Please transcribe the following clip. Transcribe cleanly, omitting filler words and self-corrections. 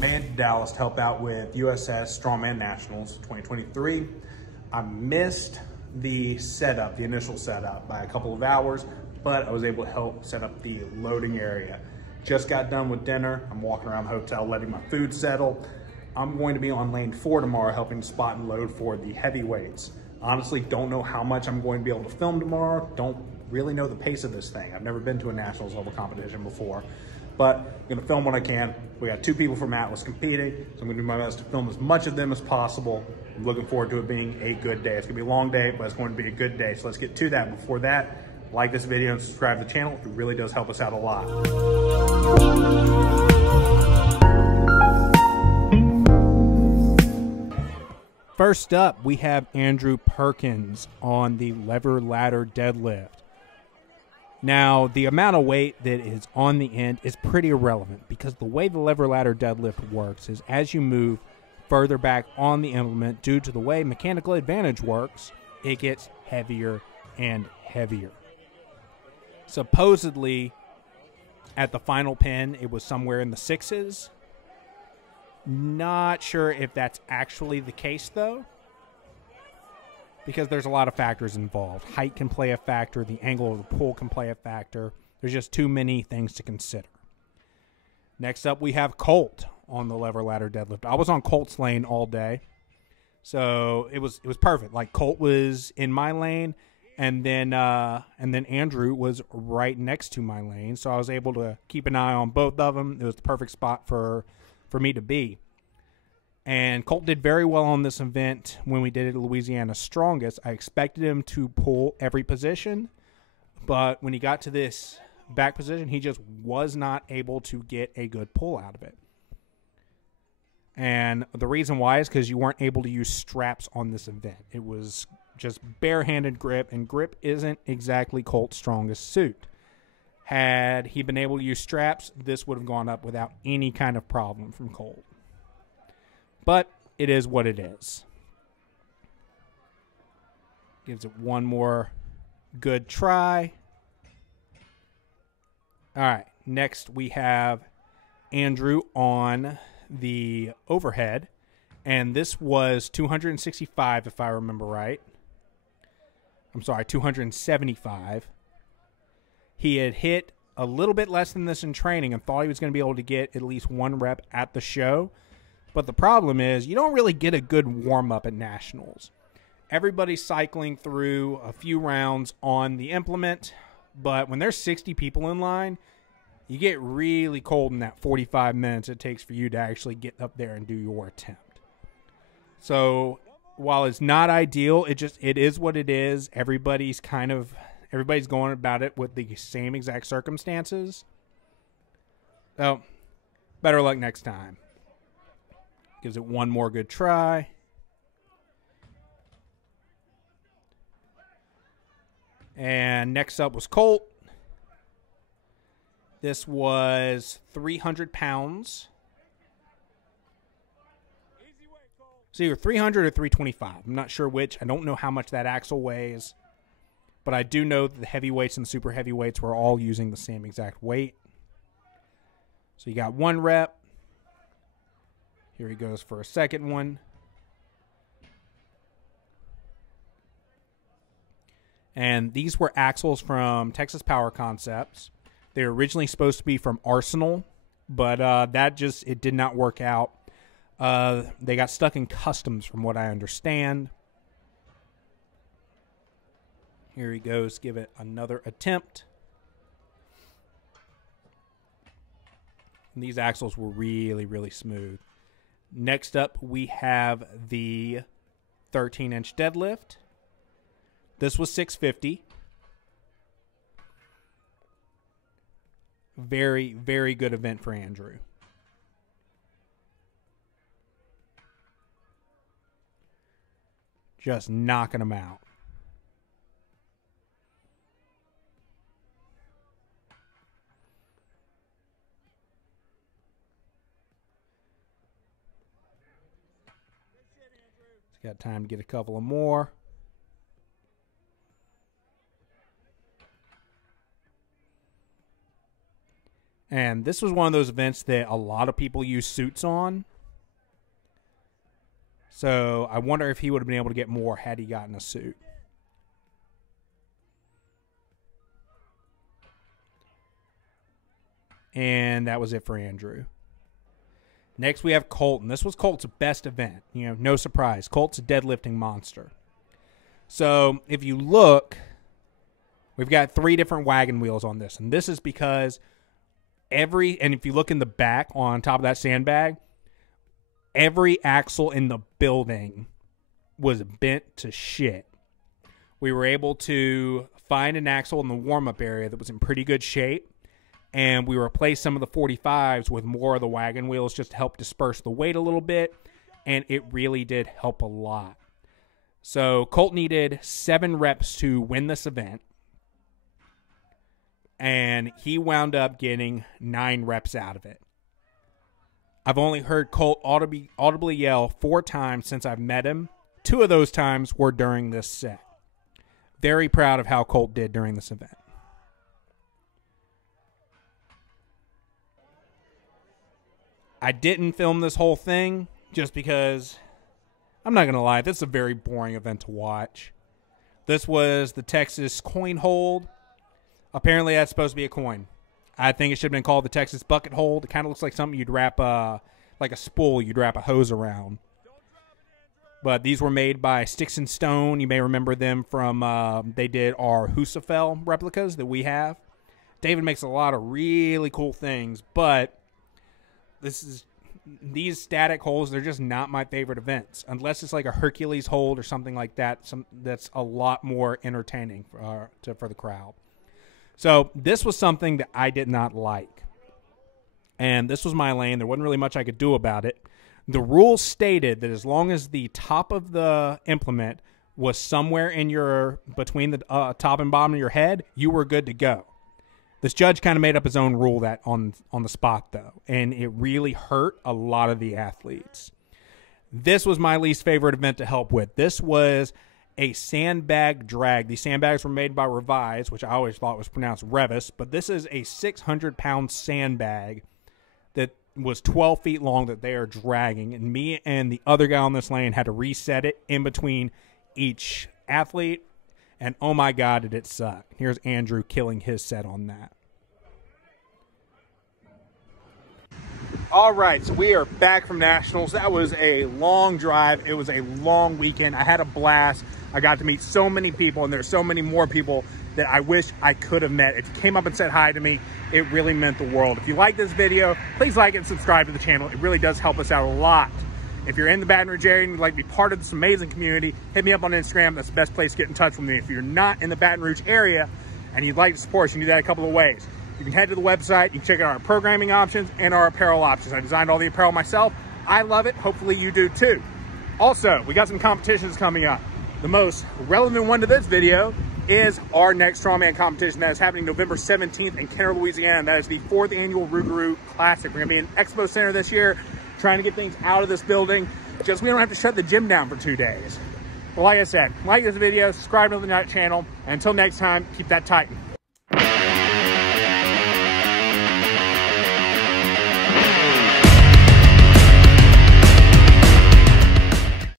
made it to Dallas to help out with USS Strongman Nationals 2023. I missed the setup, the initial setup, by a couple of hours, but I was able to help set up the loading area. Just got done with dinner. I'm walking around the hotel, letting my food settle. I'm going to be on lane 4 tomorrow, helping spot and load for the heavyweights. Honestly, don't know how much I'm going to be able to film tomorrow. Don't really know the pace of this thing. I've never been to a nationals level competition before, but I'm gonna film what I can. We got 2 people from Atlas competing, so I'm gonna do my best to film as much of them as possible. I'm looking forward to it being a good day. It's gonna be a long day, but it's going to be a good day. So let's get to that. Before that, like this video and subscribe to the channel. It really does help us out a lot. First up, we have Andrew Perkins on the lever ladder deadlift. Now, the amount of weight that is on the end is pretty irrelevant because the way the lever ladder deadlift works is as you move further back on the implement, due to the way mechanical advantage works, it gets heavier and heavier. Supposedly, at the final pin, it was somewhere in the 6s. Not sure if that's actually the case, though, because there's a lot of factors involved. Height can play a factor. The angle of the pull can play a factor. There's just too many things to consider. Next up, we have Colt on the lever ladder deadlift. I was on Colt's lane all day, so it was perfect. Like, Colt was in my lane, and then Andrew was right next to my lane, so I was able to keep an eye on both of them. It was the perfect spot for me to be. And Colt did very well on this event when we did it at Louisiana's Strongest. I expected him to pull every position, but when he got to this back position, he just was not able to get a good pull out of it. And the reason why is because you weren't able to use straps on this event. It was just barehanded grip, and grip isn't exactly Colt's strongest suit. Had he been able to use straps, this would have gone up without any kind of problem from Colt. But it is what it is. Gives it one more good try. All right, next we have Andrew on the overhead, and this was 265 if I remember right. I'm sorry, 275. He had hit a little bit less than this in training and thought he was going to be able to get at least 1 rep at the show. But the problem is you don't really get a good warm-up at Nationals. Everybody's cycling through a few rounds on the implement, but when there's 60 people in line, you get really cold in that 45 minutes it takes for you to actually get up there and do your attempt. So while it's not ideal, it is what it is. Everybody's going about it with the same exact circumstances. So, better luck next time. Gives it one more good try. And next up was Colt. This was 300 pounds. So either 300 or 325. I'm not sure which. I don't know how much that axle weighs. But I do know that the heavyweights and the super heavyweights were all using the same exact weight. So you got 1 rep. Here he goes for a second one. And these were axles from Texas Power Concepts. They were originally supposed to be from Arsenal, but it did not work out. They got stuck in customs from what I understand. Here he goes. Give it another attempt. And these axles were really, really smooth. Next up, we have the 13-inch deadlift. This was 650. Very, very good event for Andrew. Just knocking them out. Got time to get a couple of more. And this was one of those events that a lot of people use suits on. So I wonder if he would have been able to get more had he gotten a suit. And that was it for Andrew. Next we have Colton. This was Colt's best event. You know, no surprise. Colt's a deadlifting monster. So if you look, we've got 3 different wagon wheels on this. And this is because and if you look in the back on top of that sandbag, every axle in the building was bent to shit. We were able to find an axle in the warm-up area that was in pretty good shape, and we replaced some of the 45s with more of the wagon wheels just to help disperse the weight a little bit, and it really did help a lot. So Colt needed 7 reps to win this event, and he wound up getting 9 reps out of it. I've only heard Colt audibly yell 4 times since I've met him. 2 of those times were during this set. Very proud of how Colt did during this event. I didn't film this whole thing just because, I'm not going to lie, this is a very boring event to watch. This was the Texas coin hold. Apparently that's supposed to be a coin. I think it should have been called the Texas bucket hold. It kind of looks like something you'd wrap like a spool you'd wrap a hose around. But these were made by Sticks and Stone. You may remember them from, they did our Husafel replicas that we have. David makes a lot of really cool things, but these static holds, they're just not my favorite events. Unless it's like a Hercules hold or something like that, that's a lot more entertaining for the crowd. So this was something that I did not like. And this was my lane. There wasn't really much I could do about it. The rules stated that as long as the top of the implement was somewhere in between the top and bottom of your head, you were good to go. This judge kind of made up his own rule that on the spot, though. And it really hurt a lot of the athletes. This was my least favorite event to help with. This was a sandbag drag. These sandbags were made by Revise, which I always thought was pronounced Revis, but this is a 600-pound sandbag that was 12 feet long that they are dragging, and me and the other guy on this lane had to reset it in between each athlete, and oh my God, did it suck. Here's Andrew killing his set on that. All right, so we are back from Nationals. That was a long drive. It was a long weekend. I had a blast. I got to meet so many people, and there's so many more people that I wish I could have met. If you came up and said hi to me, it really meant the world. If you like this video, please like and subscribe to the channel. It really does help us out a lot. If you're in the Baton Rouge area and you'd like to be part of this amazing community, hit me up on Instagram. That's the best place to get in touch with me. If you're not in the Baton Rouge area and you'd like to support us, you can do that a couple of ways. You can head to the website, you can check out our programming options and our apparel options. I designed all the apparel myself. I love it. Hopefully you do too. Also, we got some competitions coming up. The most relevant one to this video is our next Strongman competition that is happening November 17th in Kenner, Louisiana. That is the 4th annual Rougarou Classic. We're gonna be in Expo Center this year, trying to get things out of this building, just we don't have to shut the gym down for 2 days. Well, like I said, like this video, subscribe to the channel, and until next time, keep that Titan.